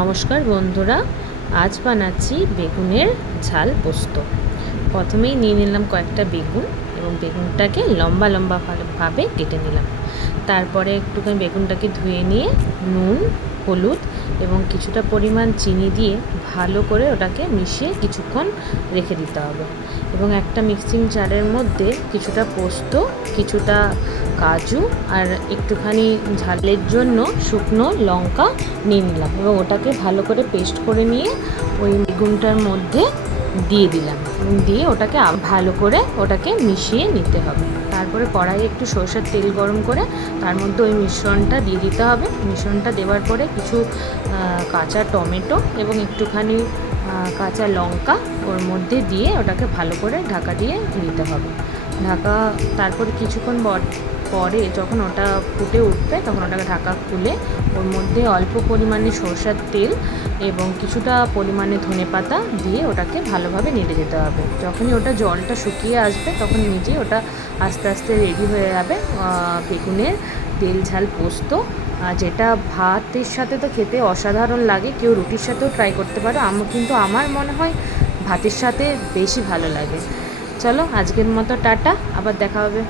নমস্কার বন্ধুরা আজ বানাচ্ছি বেগুনের ঝাল পোস্ত। প্রথমেই নিয়ে নিলাম কয়েকটা বেগুন। বেগুনটাকে লম্বা লম্বা ভাবে- কেটে নিলাম। তারপরে একটুখানি বেগুনটাকে ধুয়ে নিয়ে নুন, হলুদ এবং কিছুটা পরিমাণ চিনি দিয়ে ভালো করে ওটাকে মিশিয়ে কিছুক্ষণ রেখে দিতে হবে এবং একটা মিক্সিং জারের মধ্যে কিছুটা পোস্ত, কিছুটা কাজু আর একটুখানি ঝালের জন্য শুকনো লঙ্কা নিয়ে নিলাম এবং ওটাকে ভালো করে পেস্ট করে নিয়ে ওই বেগুনটার মধ্যে দিয়ে দিলাম। দিয়ে ওটাকে ভালো করে ওটাকে মিশিয়ে নিতে হবে। তারপরে কড়াইয়ে একটু সরষের তেল গরম করে তার মধ্যে ওই মিশ্রণটা দিয়ে দিতে হবে। মিশ্রণটা দেওয়ার পরে কিছু কাঁচা টমেটো এবং একটুখানি কাঁচা লঙ্কা ওর মধ্যে দিয়ে ওটাকে ভালো করে ঢাকা দিয়ে নিতে হবে। ঢাকা, তারপরে কিছুক্ষণ বর- পরে যখন ওটা ফুটে উঠবে, তখন ওটাকে ঢাকা খুলে ওর মধ্যে অল্প পরিমাণে সরষের তেল এবং কিছুটা পরিমাণে ধনে পাতা দিয়ে ওটাকে ভালোভাবে নেড়ে যেতে হবে। যখনই ওটা জলটা শুকিয়ে আসবে, তখন নিজেই ওটা আস্তে আস্তে রেডি হয়ে যাবে বেগুনের তেল ঝাল পোস্ত। আর যেটা ভাতের সাথে তো খেতে অসাধারণ লাগে, কেউ রুটির সাথেও ট্রাই করতে পারো। আমার কিন্তু আমার মনে হয় ভাতের সাথে বেশি ভালো লাগে। চলো, আজকের মতো টাটা, আবার দেখা হবে।